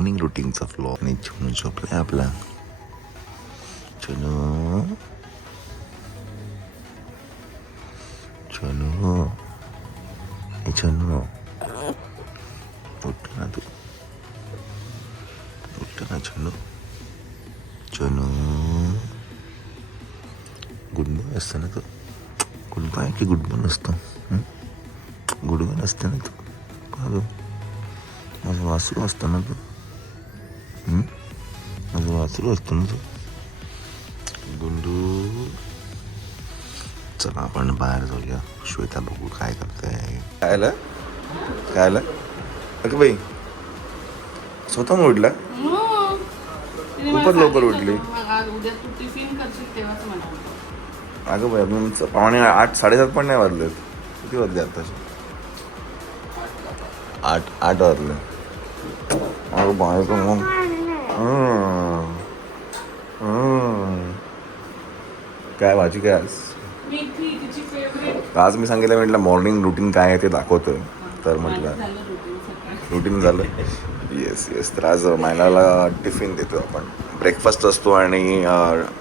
Morning रुटीनचा flow आणि चुनू झोपलाय आपला. चुनू चुनू ए चुनू उठ ना तू, उठ ना चुनू. चुनू गुड बॉय असतं ना तू. गुड बॉय की गुड बॉय नसतो. गुड बॉय नसतं ना तू. का गं माझं वासरू असतं ना तू. माझं वासरू असतं ना तू. गुंडू चला आपण बाहेर जाऊया. श्वेता बघू काय करते. काय आलं काय आलं अगं बाई स्वतः उठला. खूपच लवकर उठली. उद्या तू टिफिन करशील तेव्हाच मला. अगं बाई अजून 8 साडेसात पण नाही वाजलेत. किती वाजले आता? 8 वाजले. अगं बाहेर पण मग काय भाजी काय आज? मेथी तिची फेवरेट. आज मी सांगितलं म्हटलं मॉर्निंग रुटीन काय आहे ते दाखवतोय. तर म्हटलं रुटीन झालं. येस तर आज महिलाला टिफिन देतो आपण. ब्रेकफास्ट असतो आणि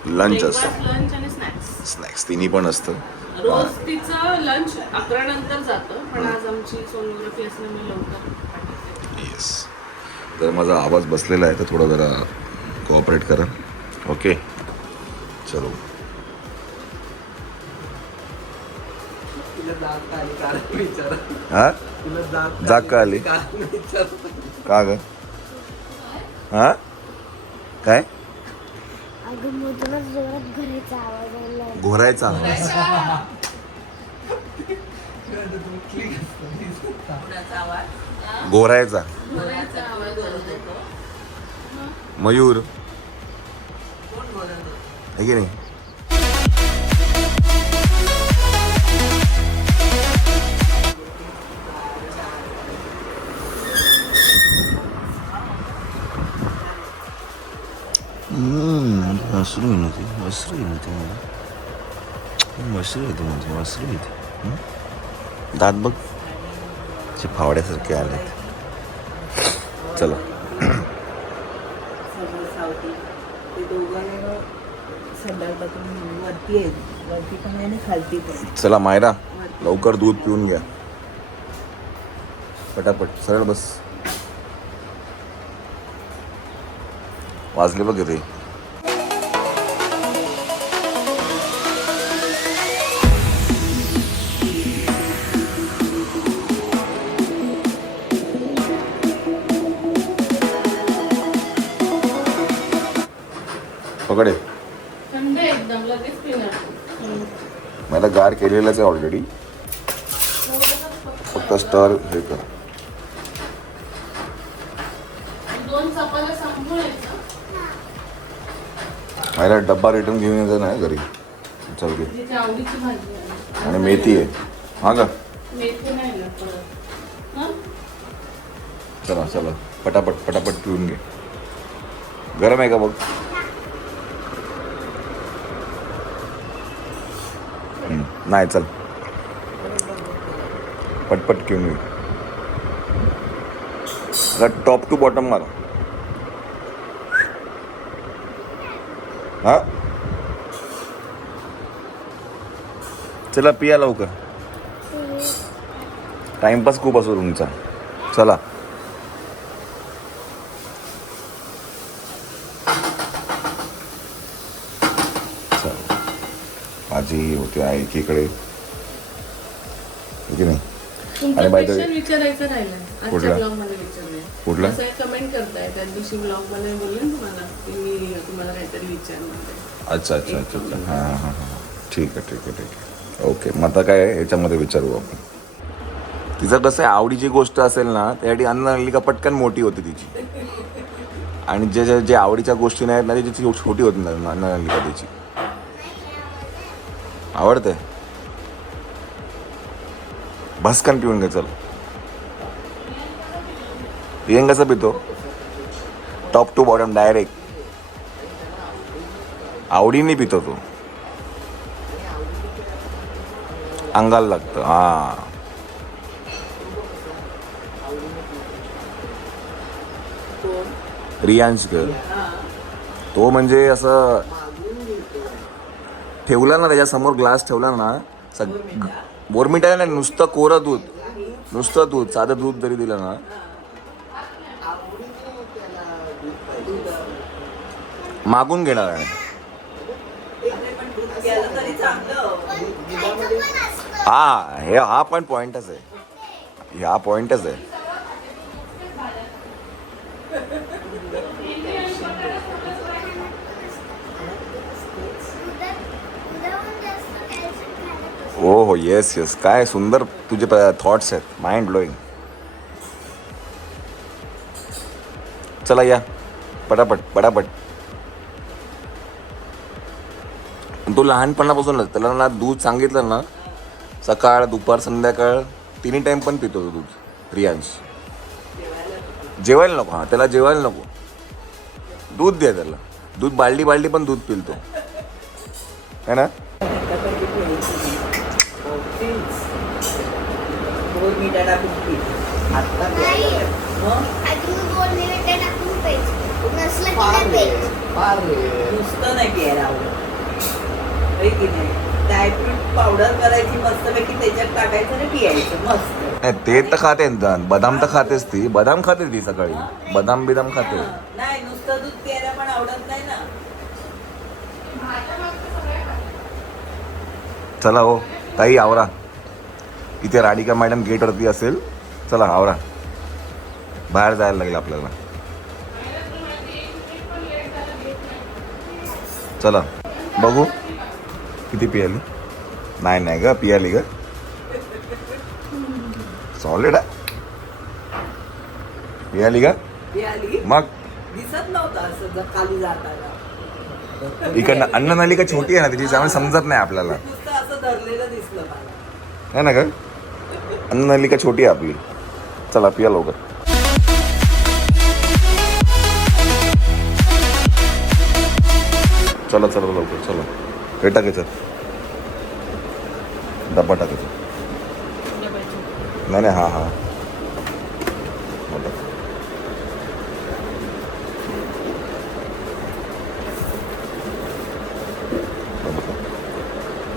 लंच असतो. लंच आणि स्नॅक्स तिन्ही पण असतं. रोज तिचं लंच 11 नंतर जातं, पण आज आमची सोनोग्राफी असल्यामुळे लवकर. येस तर माझा आवाज बसलेला आहे तर थोडा जरा कोऑपरेट करा. ओके चलो. हा जाग का आली का ग? हा काय घोरायचा आवाज? घोरायचा मयूर आहे की नाही? वासरू आहे ना ते. वासरू आहे ना ते. वासरू येते म्हणजे वासरू येते. दात बघ ते फावड्यासारखे आलेत. चला चला मायरा लवकर दूध पिऊन घ्या पटापट. सरळ बस. वाजले बघ रे. पकडे थंड एकदम लगेच पिणार. मला गार केलेलंच आहे ऑलरेडी. फक्त स्टर हे कर. 2 चपात्या संपून यायचं. मला डब्बा रिटर्न घेऊन यायचा नाही घरी. चल घे. तिची आवडीची भाजी आहे आणि मेथी आहे. हा का मेथी नाही ना परत. हां चला चला पटापट पटापट पिऊन घे. गरम आहे का बघ? नाही चल पटपट घेऊन घे. आता टॉप टू बॉटम मारा. हा चला पिया लवकर. टाइमपास खूप असतो तुमचा. चला माझी होते आहे एकीकडे की नाही. आणि बाय द वे विचारायचं राहिलं कुठला? आजच्या ब्लॉग मध्ये विचारलंय. कुठला? असं कमेंट करताय त्या दिवशी ब्लॉग मध्ये बोलले ना तुम्हाला की मी तुम्हाला काहीतरी विचारणार. अच्छा अच्छा अच्छा अच्छा हां हां हां ठीक आहे ठीक आहे ठीक आहे. ओके मग आता काय याच्यामध्ये विचारू आपण. तिचं कसं आहे आवडीची गोष्ट असेल ना त्यासाठी अन्न आणली का पटकन मोठी होते तिची. आणि जे आवडीच्या गोष्टी नाहीत ना त्याची छोटी होती ना अन्न आणली का तिची. आवडते भस्कन पिऊन घे. चल पिऊन कसं पितो? टॉप टू बॉटम डायरेक्ट आवडीने पितो तो. अंगाला लागतं. हा रियांश ग, तो म्हणजे असं ठेवला ना त्याच्यासमोर ग्लास ठेवला ना बोर्मिटा नाही, नुसतं कोरं दूध, नुसतं दूध, साधं दूध जरी दिलं ना मागून घेणार आहे. हा पण पॉइंटच आहे, हा पॉइंटच आहे. हो येस येस, काय सुंदर तुझे थॉट्स आहेत, माइंड ब्लोईंग. चला या पटापट पटापट. तो लहानपणापासूनच त्याला ना दूध सांगितलं ना, सकाळ दुपार संध्याकाळ तिन्ही टाइम पण पितो तो दूध रियांश. जेवायला नको, त्याला जेवायला नको, दूध द्या त्याला, दूध बालडी बालडी पण दूध पिलतो है ना. नुसतं नाही प्यायला आवडत की नाही. ड्रायफ्रूट पावडर करायची मस्तपैकी त्याच्यात टाकायचं आणि पियायचं मस्त. ते तर खाते ना, बदाम तर खातेच ती, बदाम खाते ती सकाळी, बदाम बिदाम खाते. नाही नुसतं दूध प्यायला पण आवडत नाही ना. चला हो ताई आवरा, इथे राधिका मॅडम गेटवरती असेल. चला आवरा, बाहेर जायला लागेल आपल्याला. चला बघू किती पियाली. नाही नाही ग, पियाली ग, सॉलिड आहे, पियाली का प्याली मग. दिसत नव्हतं असं जर खाली जाताना. इकडनं अन्न नलिका छोटी आहे ना त्याची, त्यामुळे समजत नाही आपल्याला, नुसतं असं धरलेलं दिसलं मला. है ना ग, अन्न नलिका छोटी आहे आपली. चला पिया लवकर. चला चला लवकर चला. हे टाकायचं, डब्बा टाकायचा. नाही नाही, हां हां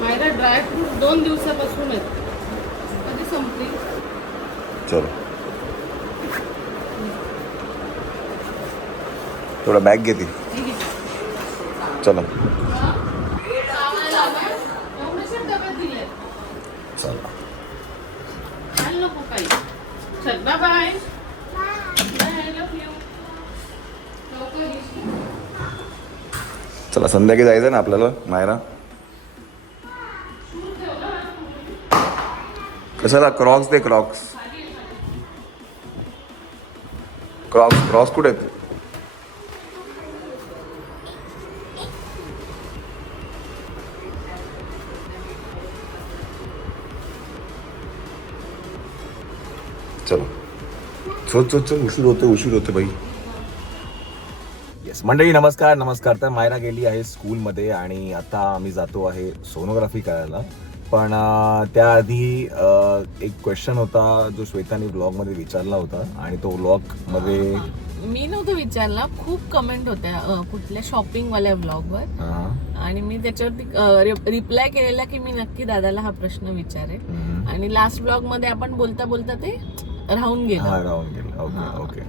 माझ्या ड्रायफ्रूट 2 दिवसापासून आहेत, कधी संपली. चलो थोडा बॅग घेते. चला चला. नको काही. चल बाय. चला संध्याकाळी जायचं ना आपल्याला मायरा. कशाला क्रॉक्स दे, क्रॉक्स क्रॉक्स क्रॉक्स कुठे आहेत. चलो चल चल चल, उशीर होते बाई. येस मंडळी, नमस्कार नमस्कार. तर मायरा गेली आहे स्कूलमध्ये आणि आता आम्ही जातो आहे सोनोग्राफी करायला. पण त्याआधी एक क्वेश्चन होता जो श्वेताने ब्लॉगमध्ये विचारला होता, आणि तो ब्लॉगमध्ये मी नव्हतं विचारला, खूप कमेंट होत्या कुठल्या शॉपिंगवाल्या ब्लॉगवर, आणि मी त्याच्यावरती रिप्लाय केलेला की मी नक्की दादाला हा प्रश्न विचारेन. आणि लास्ट ब्लॉग मध्ये आपण बोलता बोलता ते राहून गेलं. Okay okay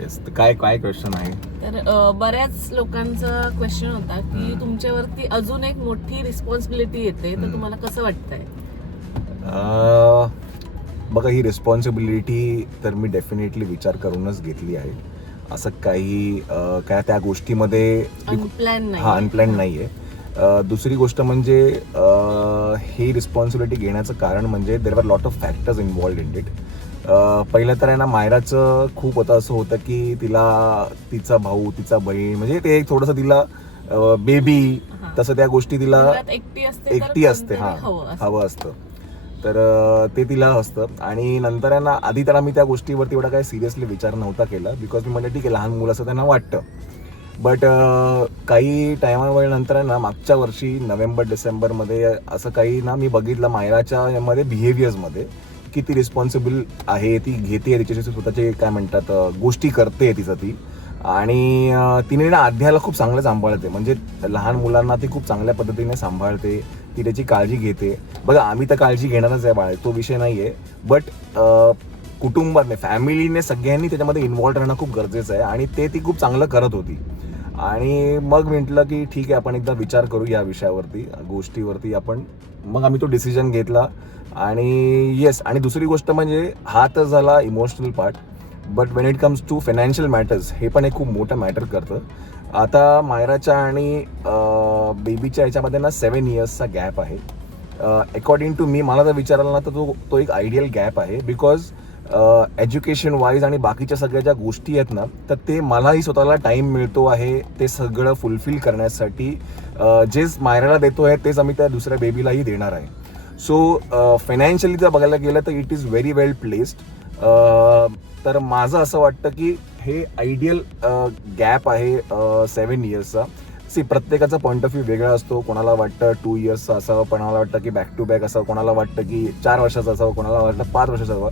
yes. तर काय काय क्वेश्चन आहे. तर बऱ्याच लोकांचा क्वेश्चन होता की तुमच्यावरती अजून एक मोठी रिस्पॉन्सिबिलिटी येते, तर तुम्हाला कसं वाटतंय. बघा, ही रिस्पॉन्सिबिलिटी तर मी डेफिनेटली विचार करूनच घेतली आहे. असं काही काय त्या गोष्टीमध्ये अनप्लॅन नाही. अनप्लॅन नाही आहे. दुसरी गोष्ट म्हणजे ही रिस्पॉन्सिबिलिटी घेण्याचं कारण म्हणजे there are lot of factors involved in it. पहिलं तर आहे ना, मायराचं खूप होतं असं होतं की तिला तिचा भाऊ तिचा बहीण म्हणजे ते एक थोडंसं तिला बेबी तसं त्या गोष्टी तिला एकटी असते, हां हवं असतं. तर ते तिला असतं. आणि नंतर आहे ना, आधी तर आम्ही त्या गोष्टीवरती एवढा काही सिरियसली विचार नव्हता केला, बिकॉज मी म्हटलं ठीक आहे लहान मुलं असं त्यांना वाटतं. बट काही टायमानंतर आहे ना, मागच्या वर्षी नोव्हेंबर डिसेंबरमध्ये असं काही ना मी बघितलं मायराच्या यामध्ये बिहेवियर्समध्ये की ती रिस्पॉन्सिबल आहे, ती घेते तिच्याशी स्वतःचे काय म्हणतात गोष्टी करते तिचं ती. आणि तिने ना आध्याला खूप चांगलं सांभाळते, म्हणजे लहान मुलांना ती खूप चांगल्या पद्धतीने सांभाळते, ती त्याची काळजी घेते. बघा आम्ही तर काळजी घेणारच आहे बाळ, तो विषय नाही आहे, बट कुटुंबाने फॅमिलीने सगळ्यांनी त्याच्यामध्ये इन्व्हॉल्व राहणं खूप गरजेचं आहे आणि ते ती खूप चांगलं करत होती. आणि मग म्हटलं की ठीक आहे आपण एकदा विचार करू या विषयावरती, गोष्टीवरती आपण. मग आम्ही तो डिसिजन घेतला आणि येस. आणि दुसरी गोष्ट म्हणजे हा तर झाला emotional part, but when it comes to financial matters हे पण एक खूप मोठं मॅटर करतं. आता मायराच्या आणि बेबीच्या ह्याच्यामध्ये ना 7 इयर्सचा गॅप आहे. अकॉर्डिंग टू मी, मला जर विचारायला ना तर तो एक आयडियल गॅप आहे, बिकॉज एज्युकेशन वाईज आणि बाकीच्या सगळ्या ज्या गोष्टी आहेत ना, तर ते मलाही स्वतःला टाईम मिळतो आहे ते सगळं फुलफिल करण्यासाठी. जेच मायराला देतो आहे तेच आम्ही त्या दुसऱ्या बेबीलाही देणार आहे. सो फायनान्शियली जर बघायला गेलं तर it is very well placed. तर माझं असं वाटतं की हे आयडियल गॅप आहे 7 इयर्सचा. प्रत्येकाचा पॉईंट ऑफ व्ह्यू वेगळा असतो. कोणाला वाटतं 2 इयर्सचा असावं, कोणाला वाटतं की बॅक टू बॅक असावं, कोणाला वाटतं की 4 वर्षाचं असावं, कोणाला वाटतं 5 वर्षाचं असावं.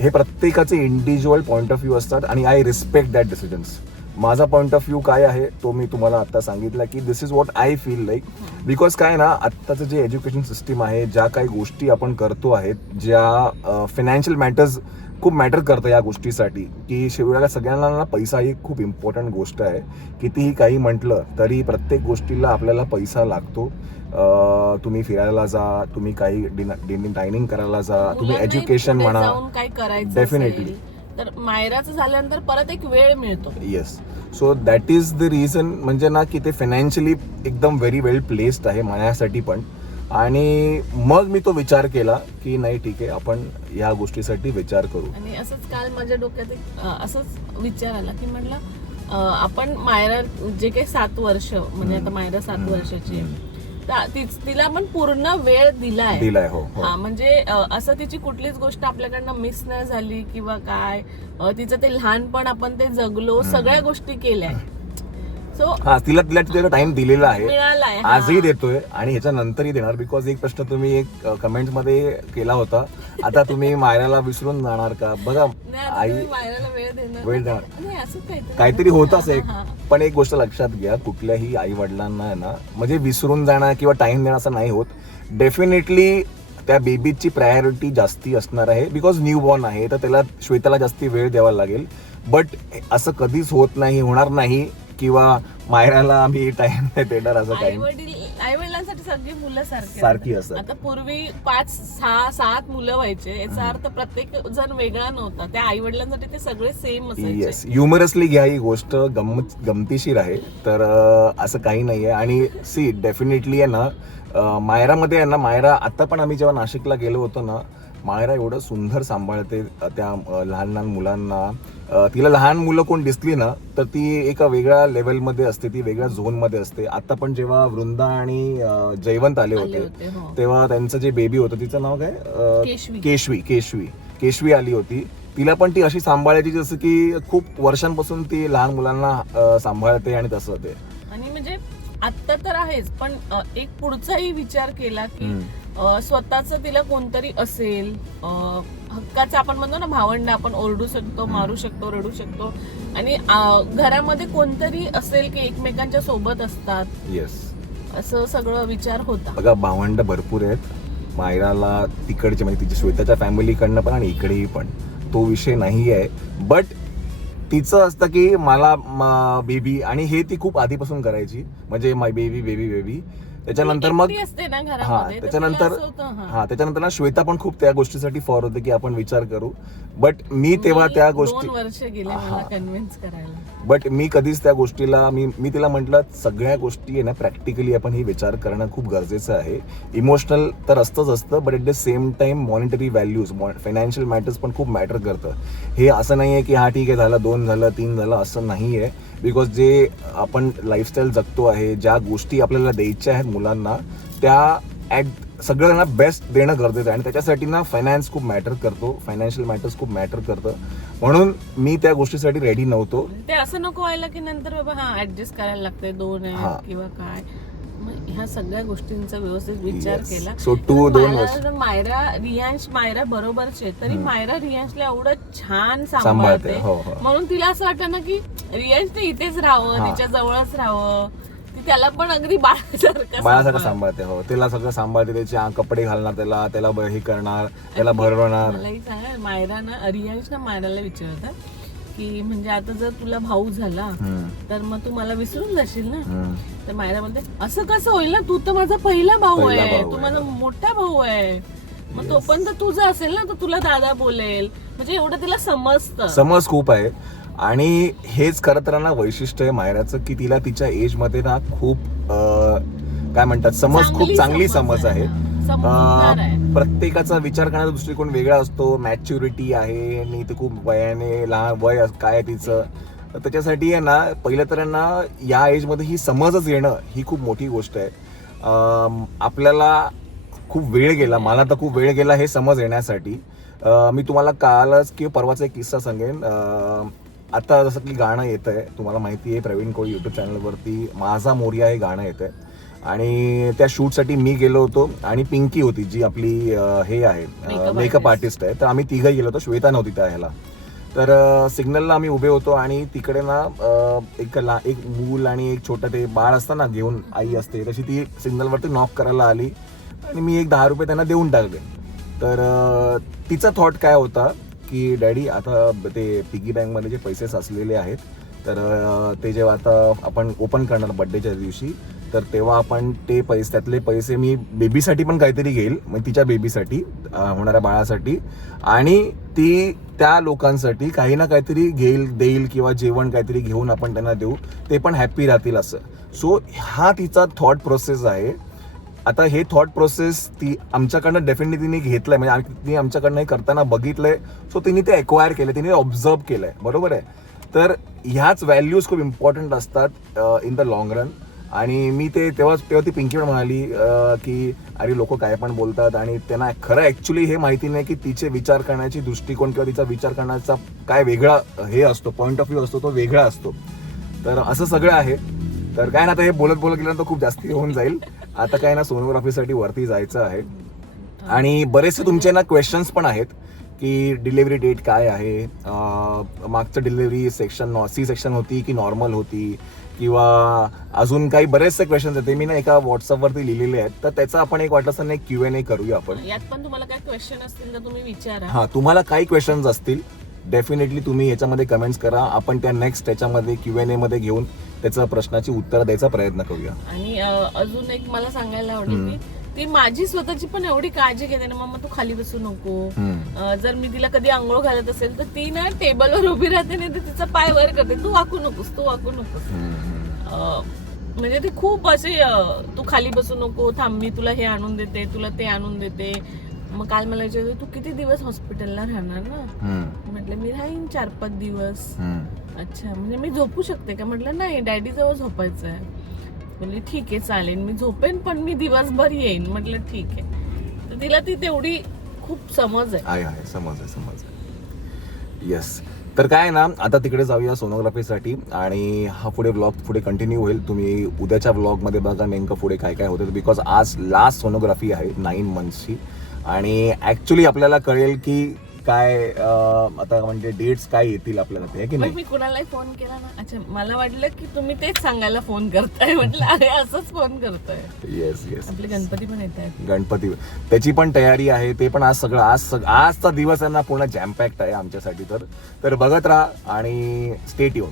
हे प्रत्येकाचे इंडिव्हिज्युअल पॉईंट ऑफ व्ह्यू असतात आणि आय रिस्पेक्ट दॅट डिसिजन्स. माझा पॉईंट ऑफ व्ह्यू काय आहे तो मी तुम्हाला आता सांगितलं की this is what I feel like. Because काय ना, आत्ताचं जे एज्युकेशन सिस्टीम आहे, ज्या काही गोष्टी आपण करतो आहेत, ज्या फायनान्शियल मॅटर्स खूप मॅटर करतं या गोष्टीसाठी, की शेवटला सगळ्यांना ना पैसा ही खूप इम्पॉर्टंट गोष्ट आहे. कितीही काही म्हटलं तरी प्रत्येक गोष्टीला आपल्याला पैसा लागतो. तुम्ही फिरायला जा, तुम्ही काही डायनिंग करायला जा, तुम्ही मुलांनाही एज्युकेशन पुढे म्हणा, जाऊन काय करायचं डेफिनेटली. असेल, तर मायराचं झाल्यानंतर परत एक वेळ मिळतो. Yes. So that is the reason, म्हणजे ना की ते फायनान्शियली एकदम व्हेरी वेल प्लेस्ड आहे माझ्यासाठी पण. आणि मग मी तो विचार केला की नाही ठीक आहे आपण या गोष्टीसाठी विचार करू. आणि असंच काल माझ्या डोक्यात एक असंच विचार आला की म्हटलं आपण मायरा जे काही 7 वर्ष, म्हणजे आता मायरा 7 वर्षाची आहे, तिला आपण पूर्ण वेळ दिलाय. हो. हा, म्हणजे असं तिची कुठलीच गोष्ट आपल्याकडनं मिस नाही झाली किंवा काय. तिचं ते लहानपण आपण ते जगलो, सगळ्या गोष्टी केल्या. सो हा, तिला टाइम दिलेला आहे, मिळालाय, आजही देतोय आणि ह्याच्यानंतरही देणार. बिकॉज एक प्रश्न तुम्ही एक कमेंट मध्ये केला होता, आता तुम्ही मायराला विसरून जाणार का? बघा आई मायराला वेळ देणार, नाही, असं काहीतरी होत असेल. पण एक गोष्ट लक्षात घ्या, कुठल्याही आई वडिलांना ना म्हणजे विसरून जाणं किंवा टाइम देणं असं नाही होत. डेफिनेटली त्या बेबीची प्रायोरिटी जास्ती असणार आहे, बिकॉज न्यू बॉर्न आहे, तर त्याला श्वेताला जास्ती वेळ द्यावा लागेल. बट असं कधीच होत नाही, होणार नाही किंवा मायराला आम्ही टाइम नाही देणार असं काही. आई वडिलांसाठी सगळी मुलं सारखी असतात. आता पूर्वी 5, 6, 7 मुलं व्हायचे, याचा अर्थ प्रत्येक जण वेगळा नव्हता. त्या आई वडिलांसाठी ते सगळे सेम असायचे. येस, ह्युमरसली घ्या ही गोष्ट, गमतीशीर आहे. तर असं काही नाहीये. आणि सी डेफिनेटली आहे ना, मायरामध्ये आहे ना, मायरा आता पण आम्ही जेव्हा नाशिकला गेलो होतो ना, मायरा एवढं सुंदर सांभाळते त्या लहान लहान मुलांना. तिला लहान मुलं कोण दिसली ना तर ती एका वेगळ्या लेवलमध्ये असते, ती वेगळ्या झोनमध्ये असते. आता पण जेव्हा वृंदा आणि जयवंत आले होते तेव्हा त्यांचं जे बेबी होतं, तिचं नाव काय, केशवी आली होती. तिला पण ती अशी सांभाळायची जसं की खूप वर्षांपासून ती लहान मुलांना सांभाळते आणि तसं ते. आणि म्हणजे आता तर आहेच, पण एक पुढचाही विचार केला की स्वतःच तिला कोणतरी असेल, हक्काचं आपण म्हणतो ना भावंड, आपण ओरडू शकतो, मारू शकतो, रडू शकतो, आणि घरामध्ये कोणतरी असेल की एकमेकांच्या सोबत असतात. येस, असं सगळं विचार होता. बघा भावंड भरपूर आहेत मायराला, तिकडचे म्हणजे तिच्या श्वेताच्या फॅमिलीकडनं पण आणि इकडेही पण, तो विषय नाही आहे. बट तिचं असतं की मला बेबी, आणि हे ती खूप आधीपासून करायची, म्हणजे माय बेबी. त्याच्यानंतर मग त्याच्यानंतर ना श्वेता पण खूप त्या गोष्टीसाठी फॉर होते की आपण विचार करू. बट मी तेव्हा त्या गोष्टी 2 वर्ष गेले मला कन्व्हिन्स करायला. बट मी कधीच त्या गोष्टीला मी तिला म्हटलं सगळ्या गोष्टी आहे ना प्रॅक्टिकली आपण ही विचार करणं खूप गरजेचं आहे. इमोशनल तर असतं, but at the same time monetary values, financial matters पण खूप मॅटर करतं. हे असं नाही आहे की हा ठीक आहे झालं, 2 झालं, 3 झालं, असं नाही आहे. बिकॉज जे आपण लाईफस्टाईल जगतो आहे, ज्या गोष्टी आपल्याला द्यायच्या आहेत मुलांना, त्या सगळ्यांना बेस्ट देणं गरजेचं आहे. आणि त्याच्यासाठी ना फायनान्स खूप मॅटर करतो, फायनान्शियल मॅटर्स खूप मॅटर करतं. म्हणून मी त्या गोष्टीसाठी रेडी नव्हतो. ते असं नको व्हायला की नंतर बाबा ऍडजस्ट करायला लागतंय, 2 आहेत किंवा काय. मग ह्या सगळ्या गोष्टींचा व्यवस्थित विचार Yes. केला. So, 2-2 मला वर्ष. जर मायरा बरोबरच आहे तरी मायरा रियांशला एवढं छान सांभाळते. सांभाळते. हो, हो. म्हणून तिला असं वाटतं ना की रियांशने इथेच राहावं, हा. तिच्या जवळच राहावं. ती त्याला पण अगदी बाळासारखं बाळासारखं सांभाळते. सांभाळते. हो, तिला सगळं सांभाळते, त्याचे कपडे घालणार, त्याला हे करणार, त्याला भरवणार. मलाही सांगा मायरा ना रियांश ना मायराला विचारतात की म्हणजे आता जर तुला भाऊ झाला तर मग तू मला विसरून जाशील ना. तर मायरा म्हणते असं कसं होईल ना, तू तर माझा पहिला भाऊ पहिला आहे, भाऊ तू आहे. माझा मोठा भाऊ आहे. मग तोपर्यंत तुझं असेल ना तर तुला दादा बोलेल. म्हणजे एवढं तिला समजतं. समज खूप आहे. आणि हेच खरं तर ना वैशिष्ट्य आहे मायराचं, की तिला तिच्या एज मध्ये ना खूप काय म्हणतात समज खूप चांगली समज आहे. समजूतदार आहे. प्रत्येकाचा विचार करण्याचा दृष्टिकोन वेगळा असतो. मॅच्युरिटी आहे आणि ते खूप वयाने लहान वय काय आहे तिचं. तर त्याच्यासाठी आहे ना पहिलं तर आहे ना या एजमध्ये ही समजच येणं ही खूप मोठी गोष्ट आहे. आपल्याला खूप वेळ गेला, मला तर खूप वेळ गेला हे समज येण्यासाठी. मी तुम्हाला कालच किंवा परवाचा एक किस्सा सांगेन. आता जसं की गाणं येत आहे, तुम्हाला माहिती आहे प्रवीण कोळी यूट्यूब चॅनलवरती माझा मोरया हे गाणं येत आहे. आणि त्या शूटसाठी मी गेलो होतो आणि पिंकी होती जी आपली हे आहे मेकअप आर्टिस्ट आहे. तर आम्ही तिघं गेलो होतो, श्वेता नव्हती त्या ह्याला. तर सिग्नलला आम्ही उभे होतो आणि तिकडे ना एक मूल आणि एक छोटं ते बाळ असतं ना, घेऊन आई असते तशी ती सिग्नलवरती नॉक करायला आली आणि मी एक 10 रुपये त्यांना देऊन टाकले. तर तिचा थॉट काय होता की डॅडी आता ते पिगी बँकमध्ये जे पैसे साचलेले आहेत तर ते जेव्हा आता आपण ओपन करणार बड्डेच्या दिवशी तर तेव्हा आपण ते त्यातले पैसे मी बेबीसाठी पण काहीतरी घेईल, म्हणजे तिच्या बेबीसाठी होणाऱ्या बाळासाठी, आणि ती त्या लोकांसाठी काही ना काहीतरी देईल किंवा जेवण काहीतरी घेऊन आपण त्यांना देऊ, ते पण हॅप्पी राहतील असं. सो हा तिचा थॉट प्रोसेस आहे. आता हे थॉट प्रोसेस ती आमच्याकडनं डेफिनेटली तिने घेतलंय, म्हणजे तिने आमच्याकडनं हे करताना बघितलंय. सो तिने ते एक्वायर केलंय, तिने ऑब्झर्व केलंय. बरोबर आहे. तर ह्याच व्हॅल्यूज खूप इम्पॉर्टंट असतात इन द लॉंग रन. आणि मी तेव्हा ती पिंकी पण म्हणाली की अरे लोक काय पण बोलतात आणि त्यांना खरं ऍक्च्युली हे माहिती नाही की तिचे विचार करण्याची दृष्टिकोन किंवा तिचा विचार करण्याचा काय वेगळा हे असतो, पॉईंट ऑफ व्ह्यू असतो, तो वेगळा असतो. तर असं सगळं आहे. तर काय ना आता हे बोलत गेल्यानंतर खूप जास्ती होऊन जाईल. आता काय ना सोनोग्राफीसाठी वरती जायचं आहे आणि बरेचसे तुमचे ना क्वेश्चन्स पण आहेत की डिलिव्हरी डेट काय आहे, मागचं डिलिव्हरी सी सेक्शन होती की नॉर्मल होती, किंवा अजून काही बरेचसे क्वेश्चन्स आहेत. ते मी ना एका व्हॉट्सअपवरती लिहिलेले आहेत. तर त्याचा आपण एक वाटलं असं Q&A करूया आपण. यात पण तुम्हाला काय क्वेश्चन असतील तर तुम्ही विचारा. हा, तुम्हाला काही क्वेश्चन्स असतील डेफिनेटली तुम्ही याच्यामध्ये कमेंट्स करा. आपण त्या नेक्स्ट याच्यामध्ये Q&A मध्ये घेऊन त्याचा प्रश्नाची उत्तर द्यायचा प्रयत्न करूया. आणि अजून एक मला सांगायला आवडेल की ती माझी स्वतःची पण एवढी काळजी घेते ना, मग तू खाली बसू नको. जर मी तिला कधी आंघोळ घालत असेल तर ती ना टेबलवर उभी राहते, नाही तर तिचा पाय वर करते, तू वाकू नकोस. म्हणजे ती खूप अशी तू खाली बसू नको, थांब मी तुला हे आणून देते, तुला ते आणून देते. मग काल मला विचारलं तू किती दिवस हॉस्पिटलला राहणार ना. म्हटलं मी राहीन 4-5 दिवस. अच्छा, म्हणजे मी झोपू शकते का. म्हटलं नाही, डॅडी जवळ झोपायचं आहे. म्हणजे ठीक आहे चालेल, मी झोपेन पण मी दिवसभर येईन. म्हटलं ठीक आहे. तर तिला ती तेवढी खूप समज आहे. समज आहे. येस. तर काय ना आता तिकडे जाऊया सोनोग्राफीसाठी आणि हा ब्लॉग पुढे कंटिन्यू होईल. तुम्ही उद्याच्या ब्लॉगमध्ये बघा नेमकं पुढे काय काय होतं, बिकॉज आज लास्ट सोनोग्राफी आहे 9 मंथ्सची. आणि ऍक्च्युली आपल्याला कळेल की काय आता म्हणजे डेट्स काय येतील आपल्याला, ते की नाही. मी कुणालाही फोन केला ना, अच्छा मला वाटलं की तुम्ही तेच सांगायला फोन करताय. म्हटलं अरे असंच फोन करताय. येस. आपले गणपती पण येत आहेत. गणपती त्याची पण तयारी आहे. ते पण आजचा दिवस आहे ना पूर्ण जॅम पॅक्ड आहे आमच्यासाठी. तर बघत राहा आणि स्टे ट्यून.